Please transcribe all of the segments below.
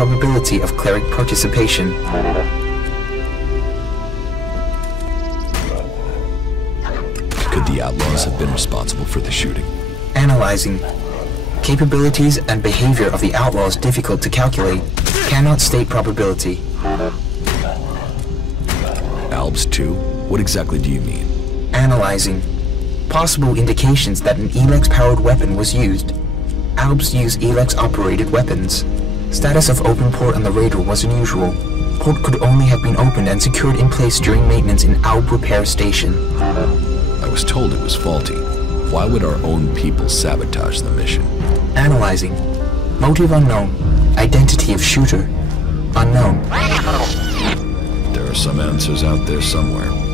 probability of cleric participation. Could the outlaws have been responsible for the shooting? Analyzing. Capabilities and behavior of the outlaws difficult to calculate. Cannot state probability. Albs 2? What exactly do you mean? Analyzing. Possible indications that an ELEX-powered weapon was used. Albs use ELEX-operated weapons. Status of open port on the radar was unusual. Port could only have been opened and secured in place during maintenance in Alb repair station. I was told it was faulty. Why would our own people sabotage the mission? Analyzing. Motive unknown. Identity of shooter unknown. There are some answers out there somewhere.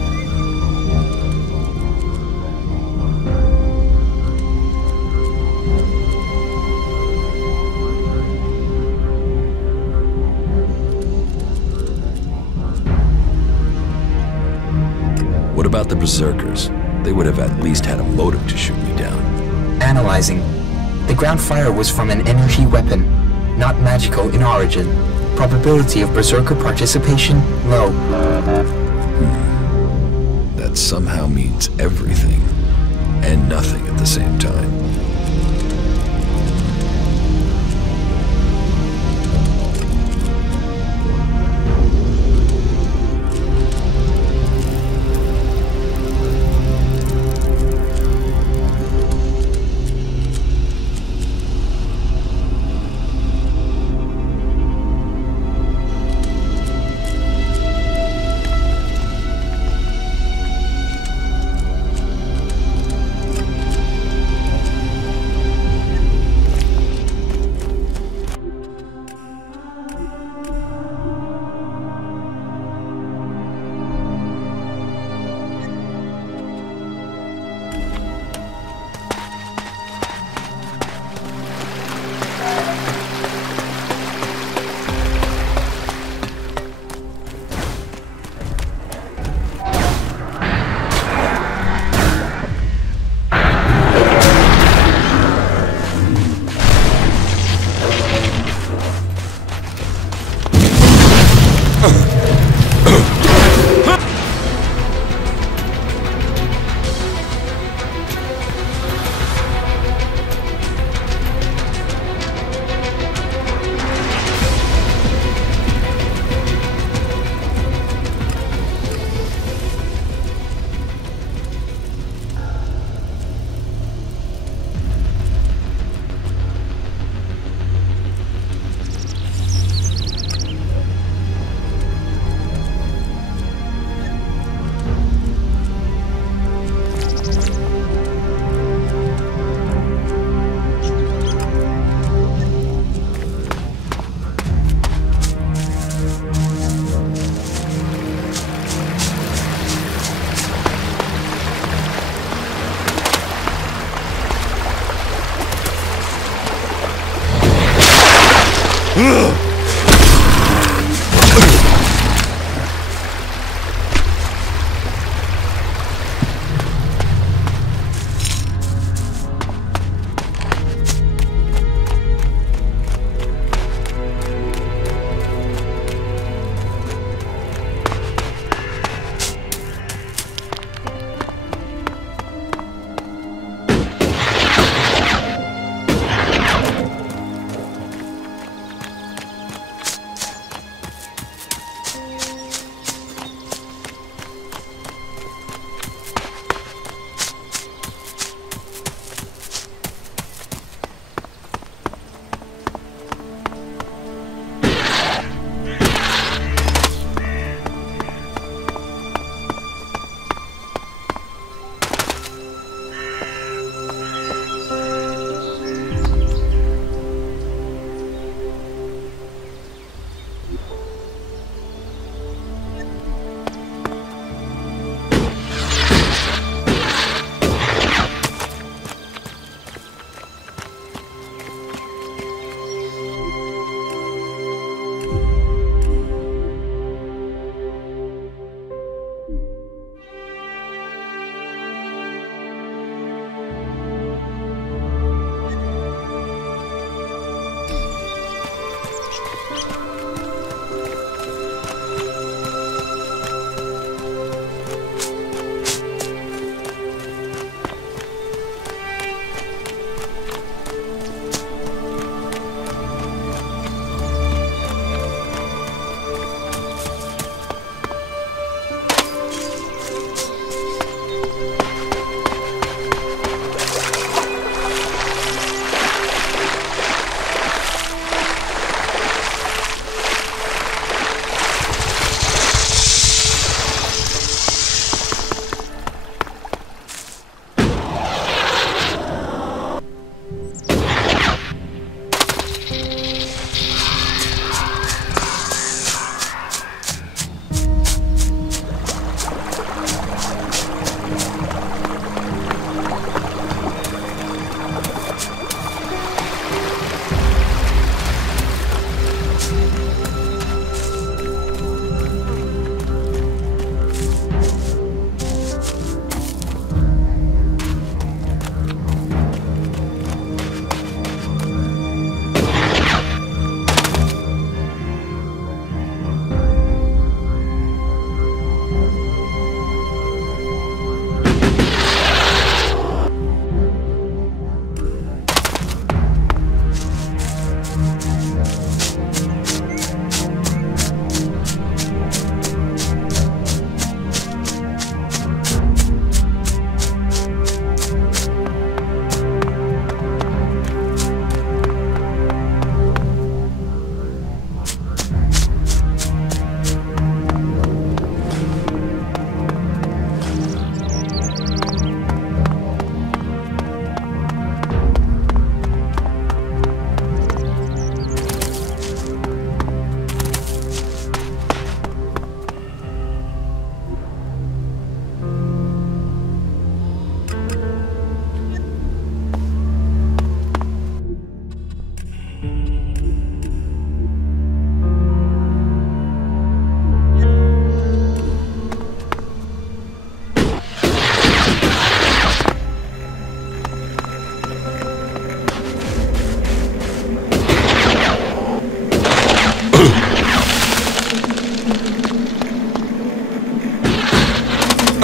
What about the Berserkers? They would have at least had a motive to shoot me down. Analyzing. The ground fire was from an energy weapon, not magical in origin. Probability of Berserker participation low. That somehow means everything and nothing at the same time.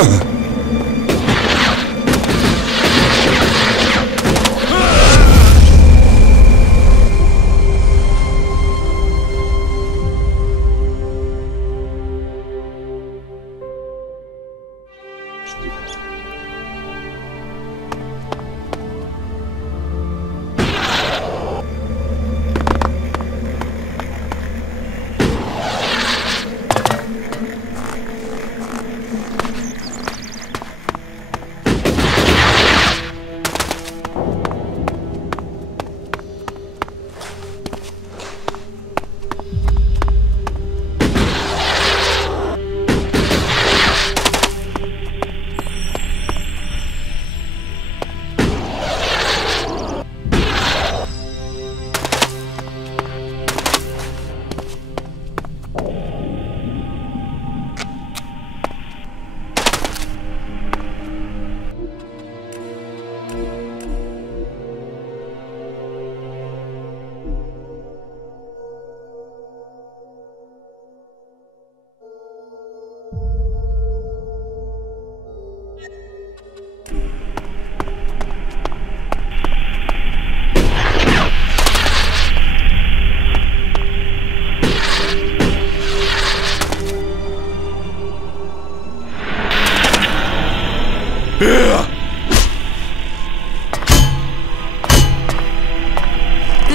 Good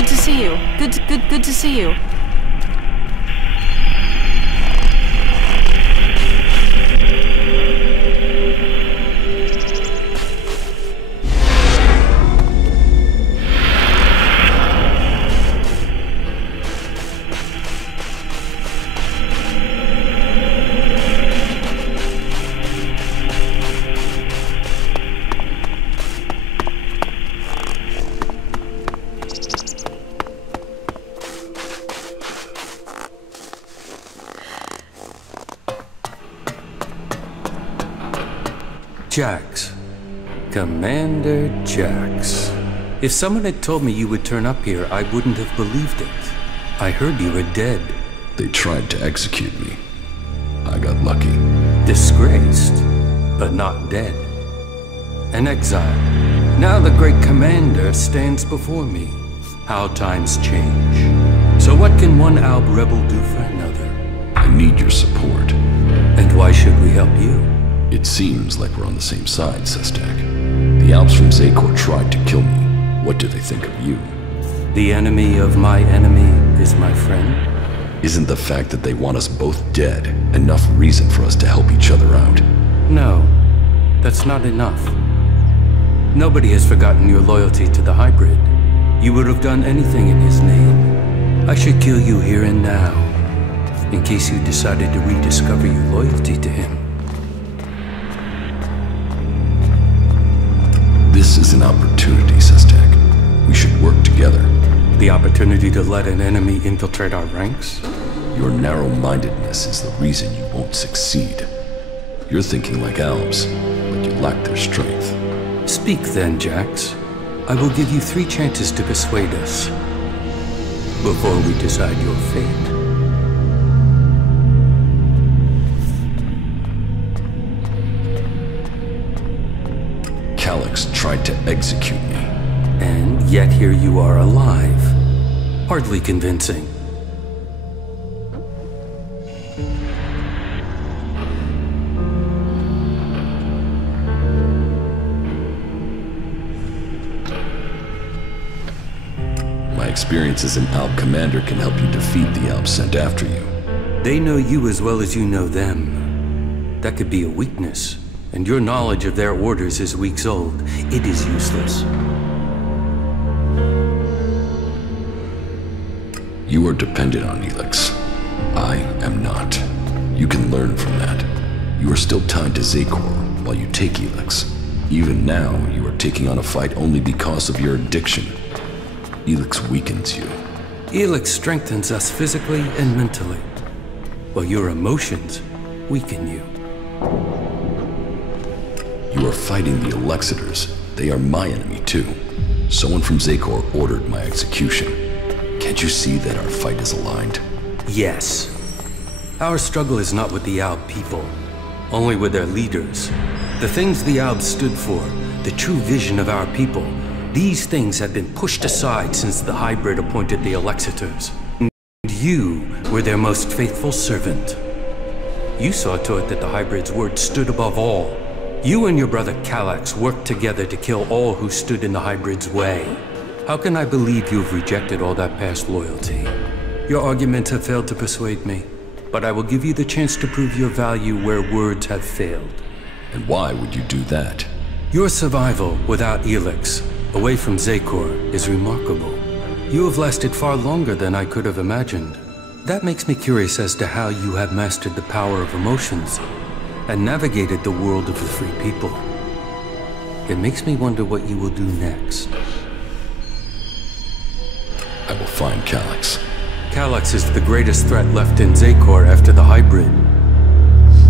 to see you. Good to see you. Jax. Commander Jax. If someone had told me you would turn up here, I wouldn't have believed it. I heard you were dead. They tried to execute me. I got lucky. Disgraced, but not dead. An exile. Now the great commander stands before me. How times change. So what can one Alb rebel do for another? I need your support. And why should we help you? It seems like we're on the same side, Sestak. The Alps from Zakor tried to kill me. What do they think of you? The enemy of my enemy is my friend? Isn't the fact that they want us both dead enough reason for us to help each other out? No, that's not enough. Nobody has forgotten your loyalty to the hybrid. You would have done anything in his name. I should kill you here and now, in case you decided to rediscover your loyalty to him. This is an opportunity, Sestak. We should work together. The opportunity to let an enemy infiltrate our ranks? Your narrow-mindedness is the reason you won't succeed. You're thinking like Albs, but you lack their strength. Speak then, Jax. I will give you 3 chances to persuade us, before we decide your fate. Alex tried to execute me. And yet here you are alive. Hardly convincing. My experience as an Alp commander can help you defeat the Alps sent after you. They know you as well as you know them. That could be a weakness. And your knowledge of their orders is weeks old. It is useless. You are dependent on ELEX. I am not. You can learn from that. You are still tied to Zakor while you take ELEX. Even now, you are taking on a fight only because of your addiction. ELEX weakens you. ELEX strengthens us physically and mentally, while your emotions weaken you. You are fighting the Elexitors. They are my enemy too. Someone from Zakor ordered my execution. Can't you see that our fight is aligned? Yes. Our struggle is not with the Alb people, only with their leaders. The things the Albs stood for, the true vision of our people, these things have been pushed aside since the hybrid appointed the Elexitors. And you were their most faithful servant. You saw to it that the hybrid's word stood above all. You and your brother Calax worked together to kill all who stood in the hybrid's way. How can I believe you have rejected all that past loyalty? Your arguments have failed to persuade me, but I will give you the chance to prove your value where words have failed. And why would you do that? Your survival without ELEX, away from Zakor, is remarkable. You have lasted far longer than I could have imagined. That makes me curious as to how you have mastered the power of emotions and navigated the world of the free people. It makes me wonder what you will do next. I will find Calax. Calax is the greatest threat left in Zakor after the hybrid.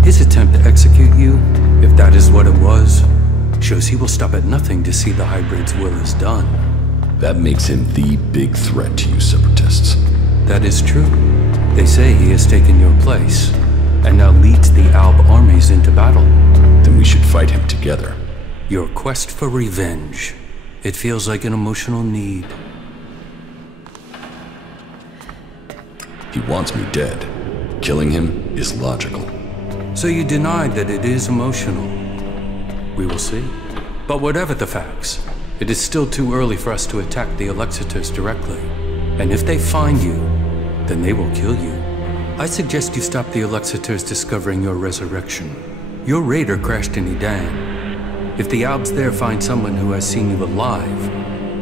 His attempt to execute you, if that is what it was, shows he will stop at nothing to see the hybrid's will is done. That makes him the big threat to you separatists. That is true. They say he has taken your place, and now leads the Alb armies into battle. Then we should fight him together. Your quest for revenge. It feels like an emotional need. He wants me dead. Killing him is logical. So you denied that it is emotional. We will see. But whatever the facts, it is still too early for us to attack the Elexitors directly. And if they find you, then they will kill you. I suggest you stop the Elexitors discovering your resurrection. Your raider crashed in Edan. If the Albs there find someone who has seen you alive,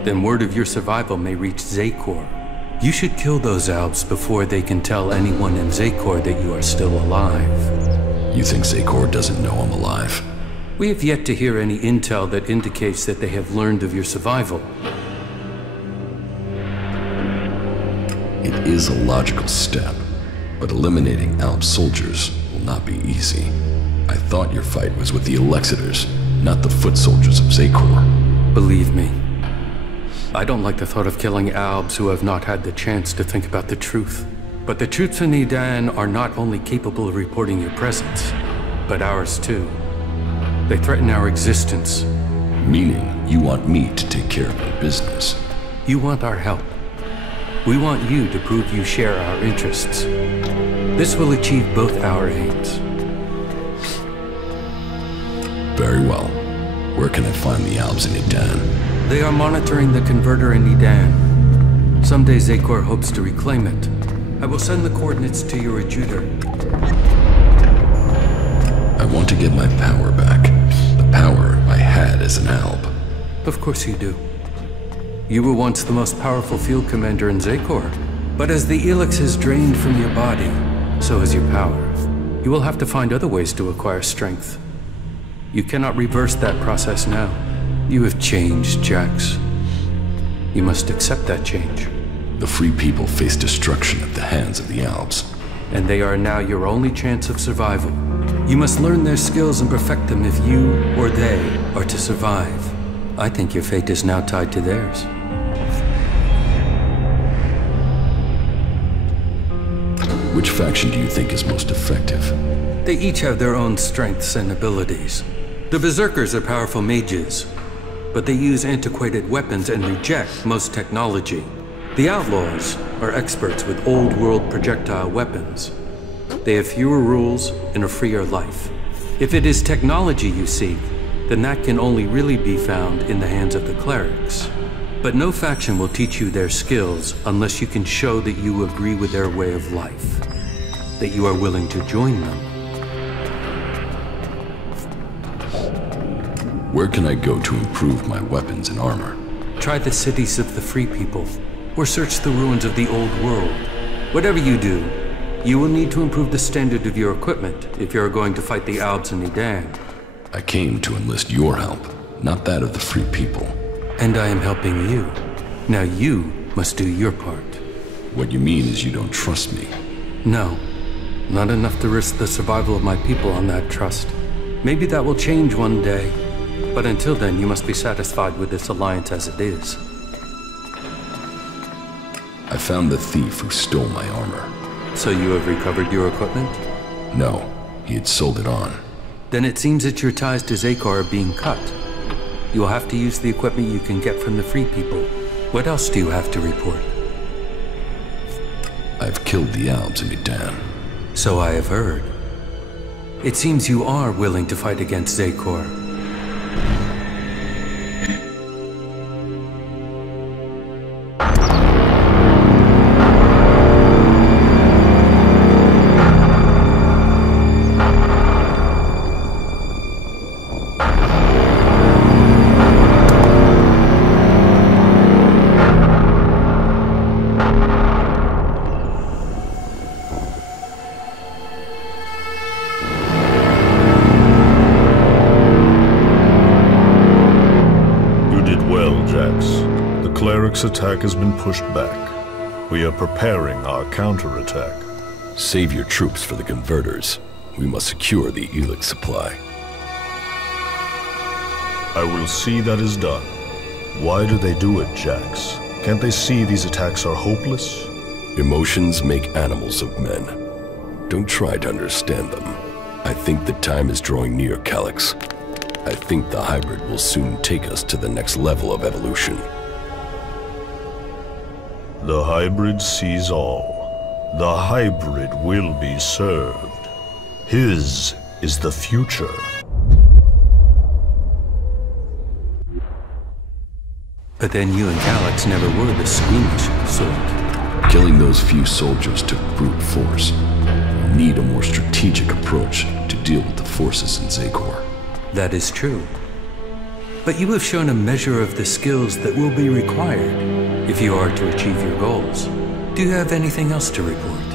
then word of your survival may reach Zakor. You should kill those Albs before they can tell anyone in Zakor that you are still alive. You think Zakor doesn't know I'm alive? We have yet to hear any intel that indicates that they have learned of your survival. It is a logical step, but eliminating Alb soldiers will not be easy. I thought your fight was with the Elexitors, not the foot soldiers of Zakor. Believe me, I don't like the thought of killing Albs who have not had the chance to think about the truth. But the troops in Edan are not only capable of reporting your presence, but ours too. They threaten our existence. Meaning, you want me to take care of your business. You want our help. We want you to prove you share our interests. This will achieve both our aims. Very well. Where can I find the Albs in Edan? They are monitoring the converter in Edan. Someday Zakor hopes to reclaim it. I will send the coordinates to your adjutor. I want to get my power back. The power I had as an Alb. Of course you do. You were once the most powerful field commander in Zakor. But as the ELEX is drained from your body, so is your power. You will have to find other ways to acquire strength. You cannot reverse that process now. You have changed, Jax. You must accept that change. The free people face destruction at the hands of the Albs. And they are now your only chance of survival. You must learn their skills and perfect them if you or they are to survive. I think your fate is now tied to theirs. Which faction do you think is most effective? They each have their own strengths and abilities. The Berserkers are powerful mages, but they use antiquated weapons and reject most technology. The Outlaws are experts with old-world projectile weapons. They have fewer rules and a freer life. If it is technology you seek, then that can only really be found in the hands of the clerics. But no faction will teach you their skills unless you can show that you agree with their way of life, that you are willing to join them. Where can I go to improve my weapons and armor? Try the cities of the free people, or search the ruins of the old world. Whatever you do, you will need to improve the standard of your equipment if you are going to fight the Albs in Edan. I came to enlist your help, not that of the free people. And I am helping you. Now you must do your part. What you mean is you don't trust me. No, not enough to risk the survival of my people on that trust. Maybe that will change one day, but until then you must be satisfied with this alliance as it is. I found the thief who stole my armor. So you have recovered your equipment? No, he had sold it on. Then it seems that your ties to Zakor are being cut. You'll have to use the equipment you can get from the Free People. What else do you have to report? I've killed the Albs in Medan. So I have heard. It seems you are willing to fight against Zakor. Attack has been pushed back. We are preparing our counterattack. Save your troops for the converters. We must secure the ELEX supply. I will see that is done. Why do they do it, Jax? Can't they see these attacks are hopeless? Emotions make animals of men. Don't try to understand them. I think the time is drawing near, Calyx. I think the hybrid will soon take us to the next level of evolution. The hybrid sees all. The hybrid will be served. His is the future. But then you and Calyx never were the squeamish sort. Killing those few soldiers took brute force. We need a more strategic approach to deal with the forces in Zakor. That is true. But you have shown a measure of the skills that will be required if you are to achieve your goals. Do you have anything else to report?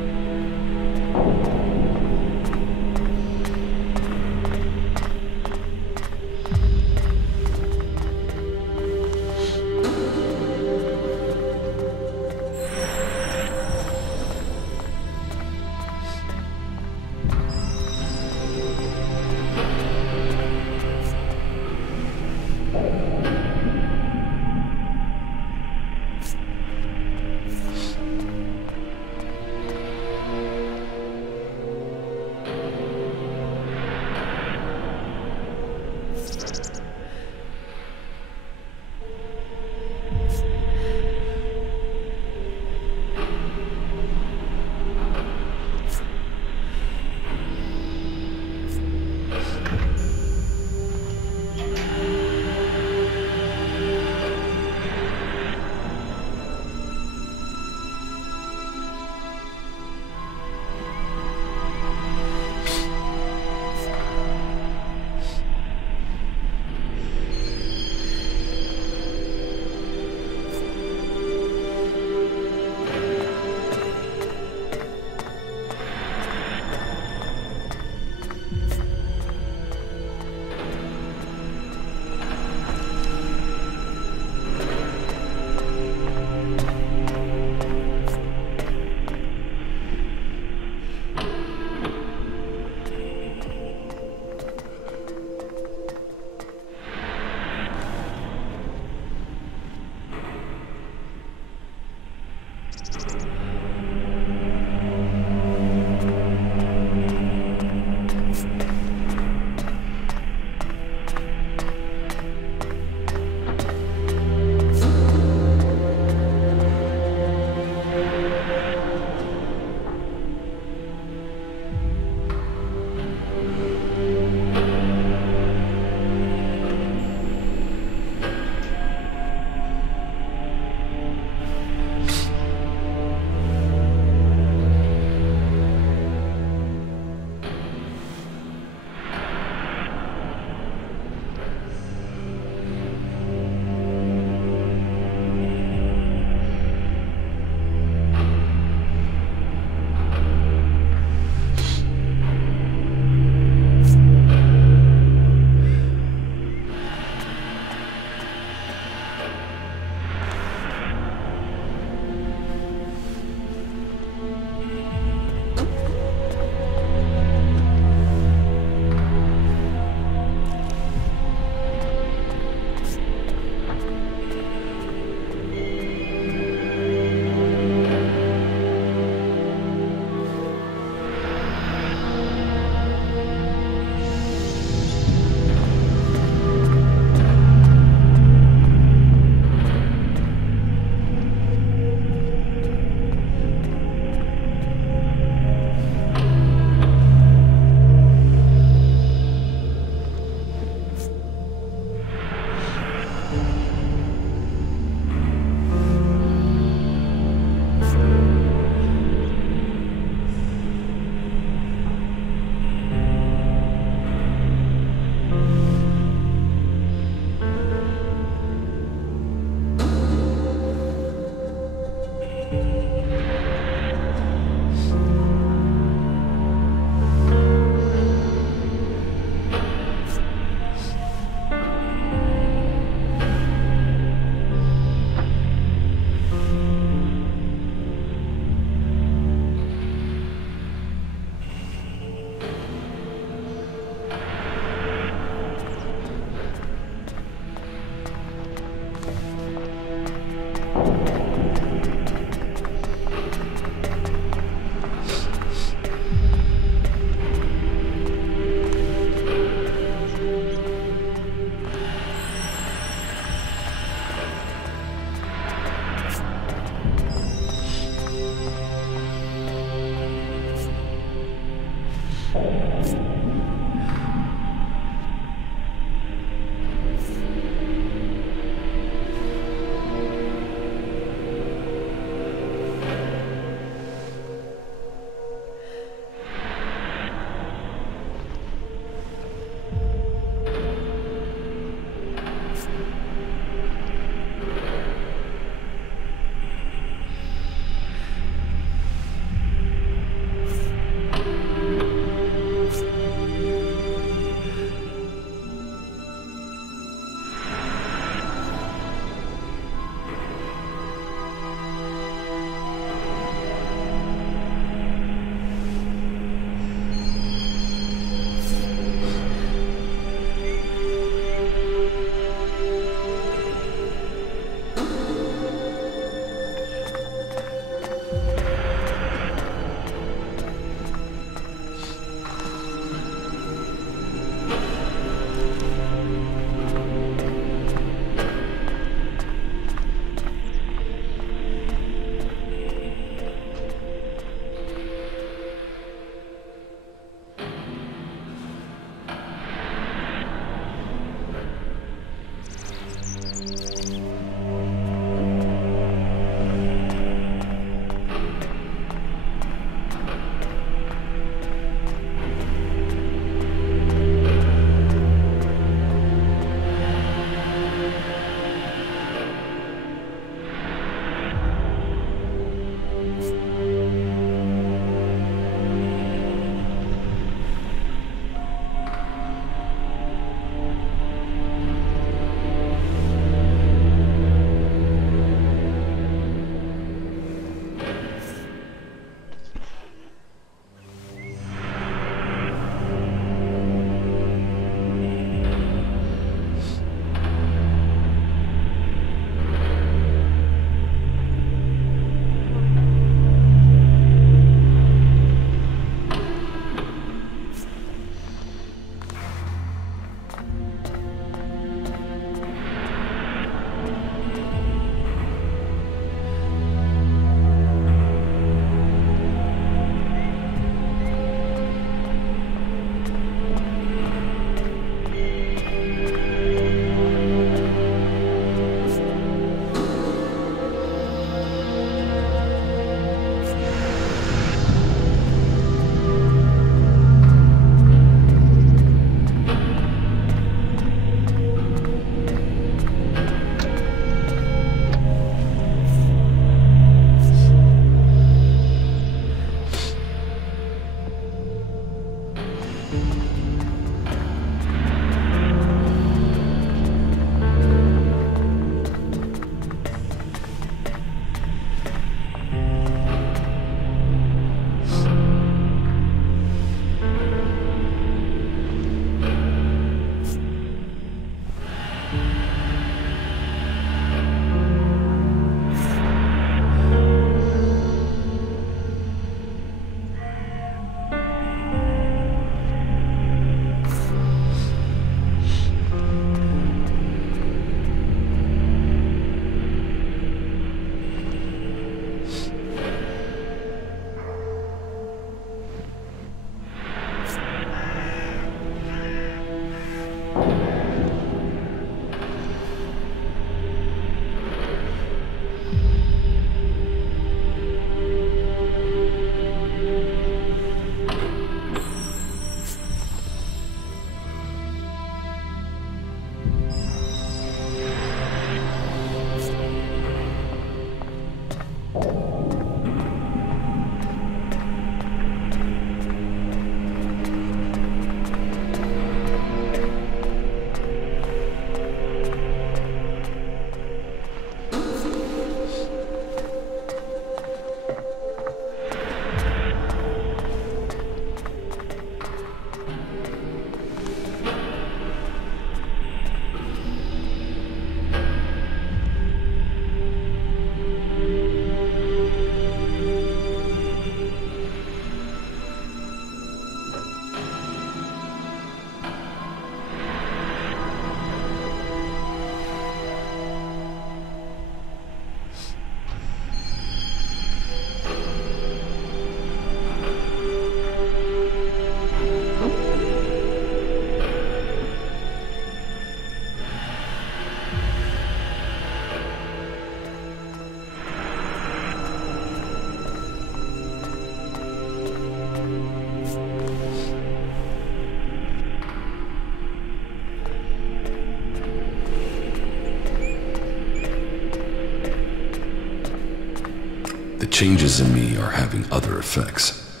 The changes in me are having other effects.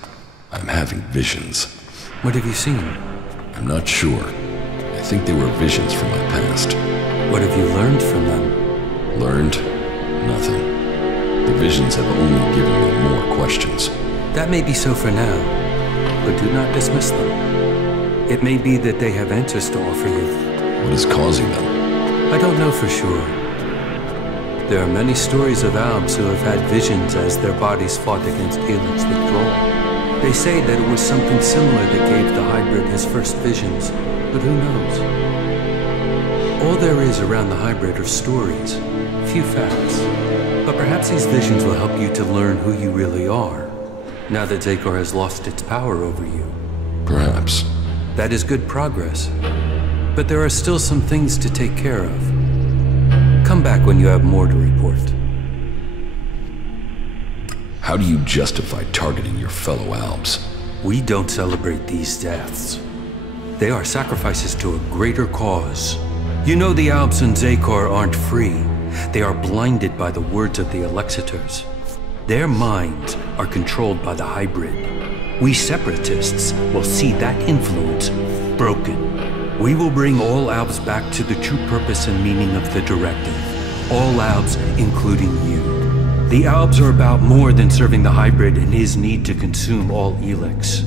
I'm having visions. What have you seen? I'm not sure. I think they were visions from my past. What have you learned from them? Learned? Nothing. The visions have only given me more questions. That may be so for now, but do not dismiss them. It may be that they have answers to offer you. What is causing them? I don't know for sure. There are many stories of Albs who have had visions as their bodies fought against ELEX withdrawal. They say that it was something similar that gave the hybrid his first visions, but who knows? All there is around the hybrid are stories, few facts. But perhaps these visions will help you to learn who you really are, now that Zekor has lost its power over you. Perhaps. That is good progress. But there are still some things to take care of. Come back when you have more to report. How do you justify targeting your fellow Albs? We don't celebrate these deaths. They are sacrifices to a greater cause. You know the Albs and Zekor aren't free. They are blinded by the words of the Elexitors. Their minds are controlled by the hybrid. We separatists will see that influence broken. We will bring all Albs back to the true purpose and meaning of the directive. All Albs, including you. The Albs are about more than serving the hybrid and his need to consume all ELEX.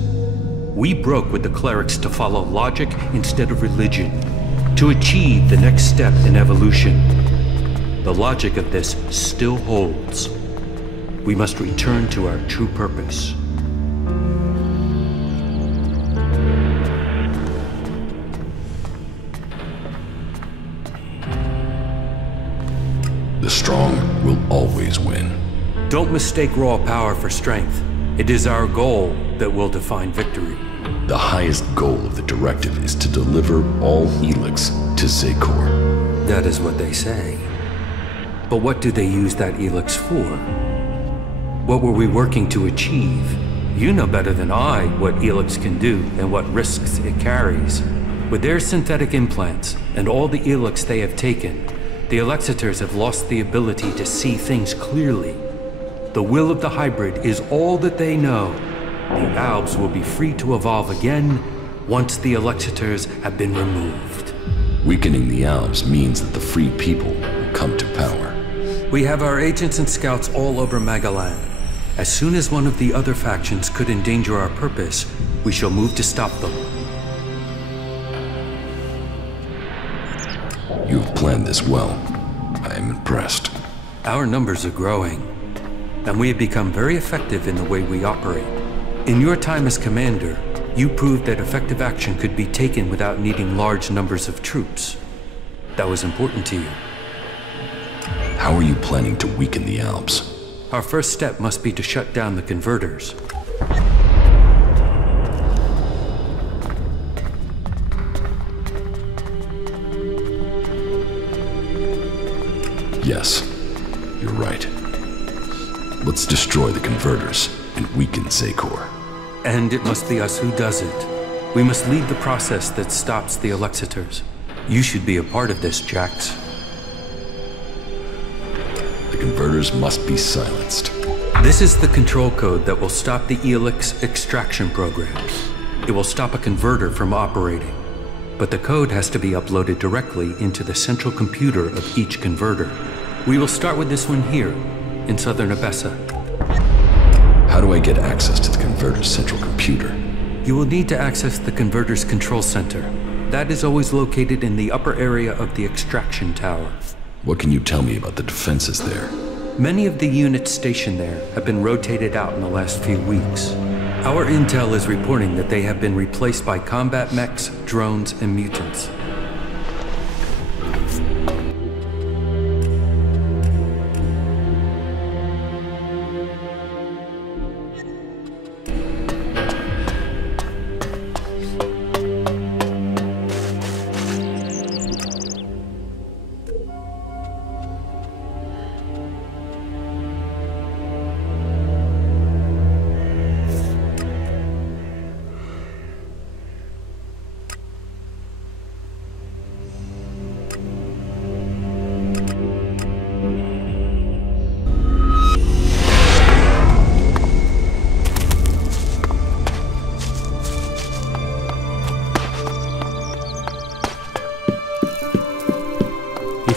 We broke with the clerics to follow logic instead of religion, to achieve the next step in evolution. The logic of this still holds. We must return to our true purpose. The strong will always win. Don't mistake raw power for strength. It is our goal that will define victory. The highest goal of the directive is to deliver all ELEX to Zekor. That is what they say. But what do they use that ELEX for? What were we working to achieve? You know better than I what ELEX can do and what risks it carries. With their synthetic implants and all the ELEX they have taken, the Elexitors have lost the ability to see things clearly. The will of the hybrid is all that they know. The Albs will be free to evolve again once the Elexitors have been removed. Weakening the Albs means that the free people will come to power. We have our agents and scouts all over Magalan. As soon as one of the other factions could endanger our purpose, we shall move to stop them. You have planned this well. I am impressed. Our numbers are growing, and we have become very effective in the way we operate. In your time as commander, you proved that effective action could be taken without needing large numbers of troops. That was important to you. How are you planning to weaken the Albs? Our first step must be to shut down the converters. Yes, you're right. Let's destroy the converters and weaken Zekor. And it must be us who does it. We must lead the process that stops the Elexitors. You should be a part of this, Jax. The converters must be silenced. This is the control code that will stop the ELEX extraction programs. It will stop a converter from operating. But the code has to be uploaded directly into the central computer of each converter. We will start with this one here, in southern Abessa. How do I get access to the converter's central computer? You will need to access the converter's control center. That is always located in the upper area of the extraction tower. What can you tell me about the defenses there? Many of the units stationed there have been rotated out in the last few weeks. Our intel is reporting that they have been replaced by combat mechs, drones, and mutants.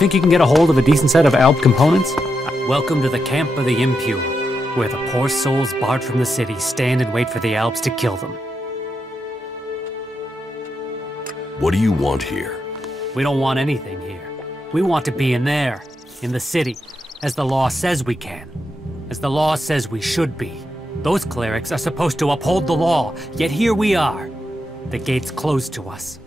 think you can get a hold of a decent set of ALB components? Welcome to the camp of the impure, where the poor souls barred from the city stand and wait for the Alps to kill them. What do you want here? We don't want anything here. We want to be in there, in the city, as the law says we can, as the law says we should be. Those clerics are supposed to uphold the law, yet here we are. The gate's closed to us.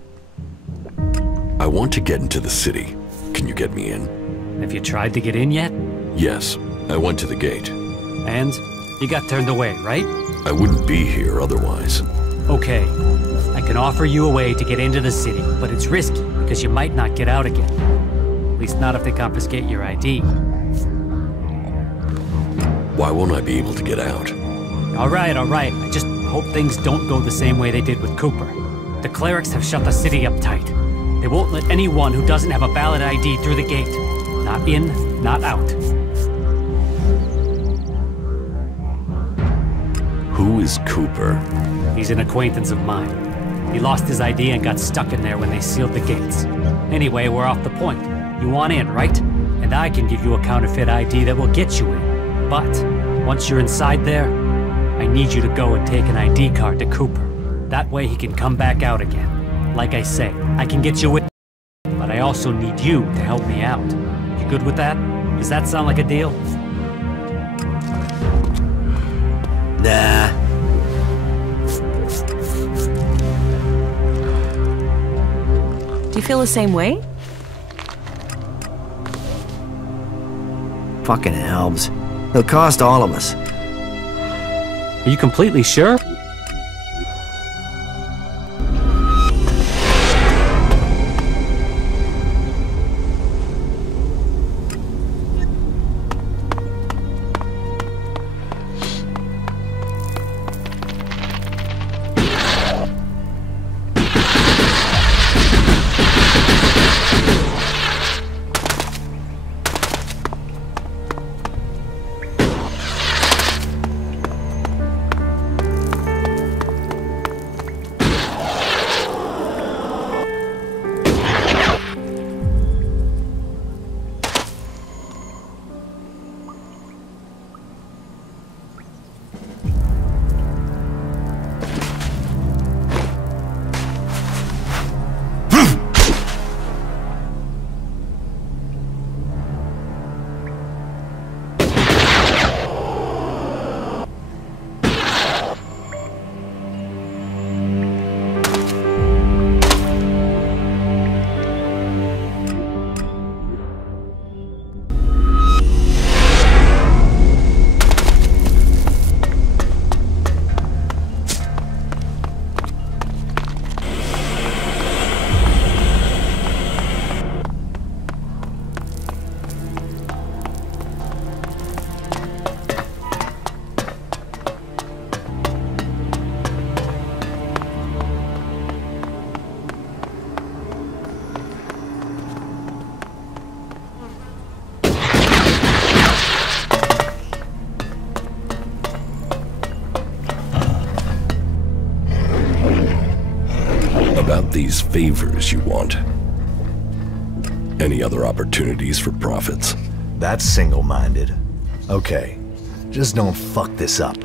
I want to get into the city. Can you get me in? Have you tried to get in yet? Yes, I went to the gate. And? You got turned away, right? I wouldn't be here otherwise. Okay. I can offer you a way to get into the city, but it's risky because you might not get out again. At least not if they confiscate your ID. Why won't I be able to get out? All right. I just hope things don't go the same way they did with Cooper. The clerics have shut the city up tight. They won't let anyone who doesn't have a valid ID through the gate. Not in, not out. Who is Cooper? He's an acquaintance of mine. He lost his ID and got stuck in there when they sealed the gates. Anyway, we're off the point. You want in, right? And I can give you a counterfeit ID that will get you in. But once you're inside there, I need you to go and take an ID card to Cooper. That way he can come back out again. Like I say, I can get you in, but I also need you to help me out. You good with that? Does that sound like a deal? Nah. Do you feel the same way? Fucking Albs. They'll cost all of us. Are you completely sure? About these favors you want. Any other opportunities for profits? That's single-minded. Okay, just don't fuck this up.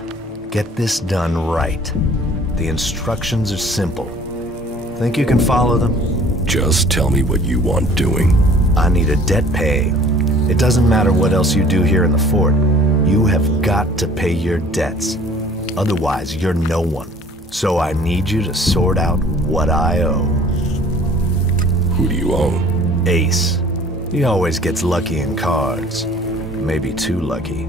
Get this done right. The instructions are simple. Think you can follow them? Just tell me what you want doing. I need a debt paid. It doesn't matter what else you do here in the fort. You have got to pay your debts. Otherwise, you're no one. So I need you to sort out what I owe. Who do you owe? Ace. He always gets lucky in cards. Maybe too lucky.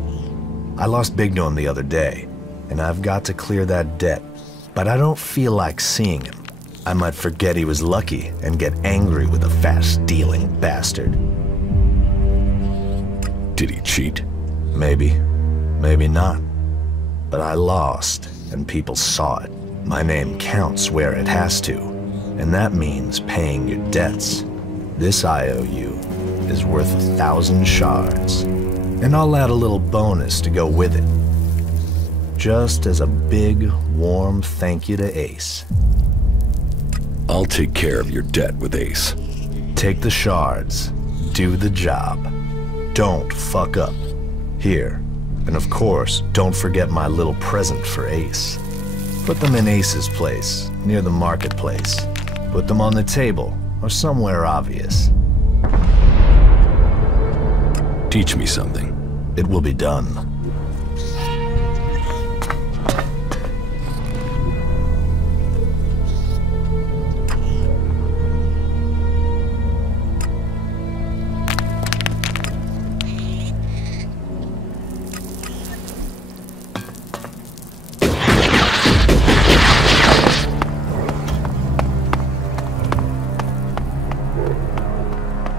I lost big to him the other day, and I've got to clear that debt. But I don't feel like seeing him. I might forget he was lucky and get angry with the fast-stealing bastard. Did he cheat? Maybe. Maybe not. But I lost, and people saw it. My name counts where it has to, and that means paying your debts. This IOU is worth 1,000 shards, and I'll add a little bonus to go with it. Just as a big, warm thank you to Ace. I'll take care of your debt with Ace. Take the shards, do the job. Don't fuck up. Here. And of course, don't forget my little present for Ace. Put them in Ace's place, near the marketplace. Put them on the table, or somewhere obvious. Teach me something. It will be done.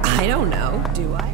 I don't know, do I?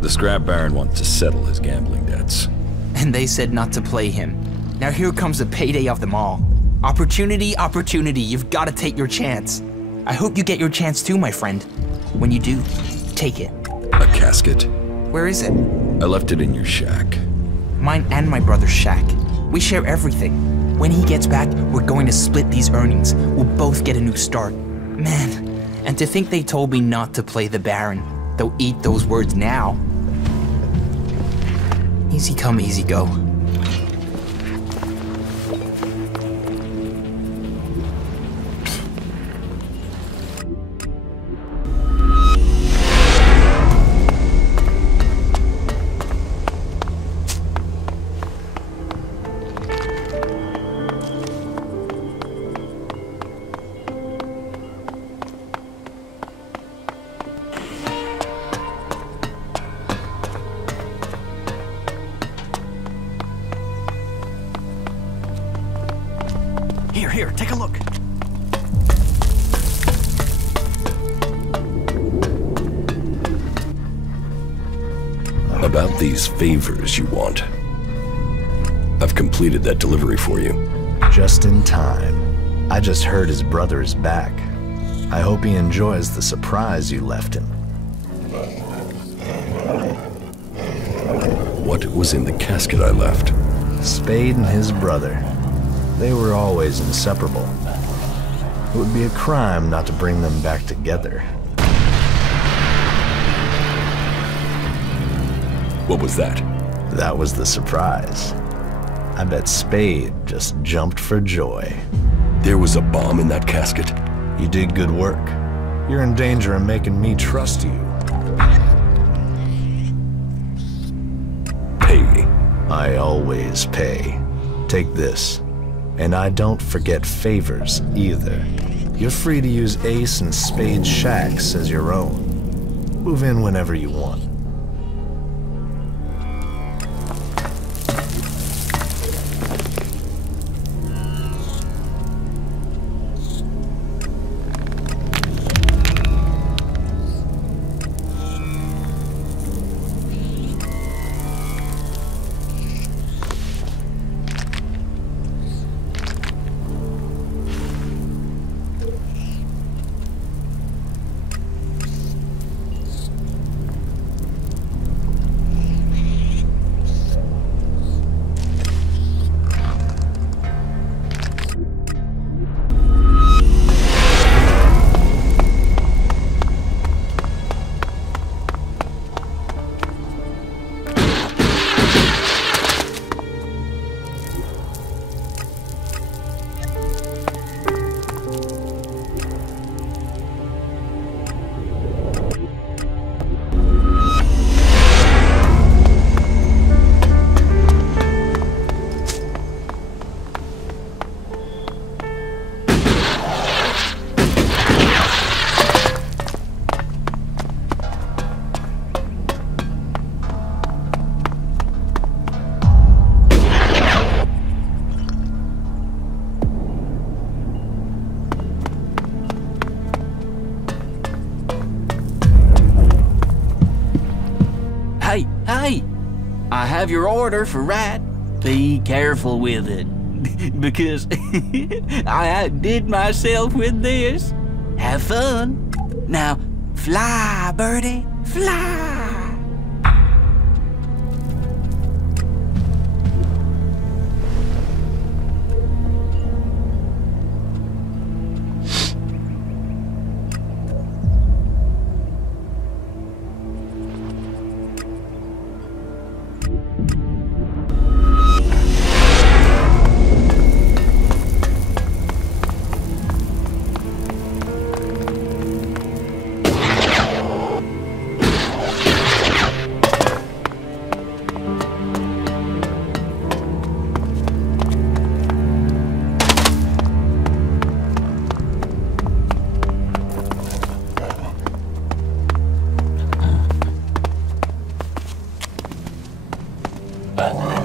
The Scrap Baron wants to settle his gambling debts. And they said not to play him. Now here comes the payday of them all. Opportunity, opportunity, you've got to take your chance. I hope you get your chance too, my friend. When you do, take it. A casket? Where is it? I left it in your shack. Mine and my brother's shack. We share everything. When he gets back, we're going to split these earnings. We'll both get a new start. Man, and to think they told me not to play the Baron. They'll eat those words now. Easy come, easy go. Here, take a look. About these favors you want. I've completed that delivery for you. Just in time. I just heard his brother is back. I hope he enjoys the surprise you left him. What was in the casket I left? Spade and his brother. They were always inseparable. It would be a crime not to bring them back together. What was that? That was the surprise. I bet Spade just jumped for joy. There was a bomb in that casket? You did good work. You're in danger of making me trust you. Pay me. I always pay. Take this. And I don't forget favors either. You're free to use Ace and Spade shacks as your own. Move in whenever you want. Hey, I have your order for Rat. Be careful with it, because I outdid myself with this. Have fun. Now, fly, birdie, fly. Oh.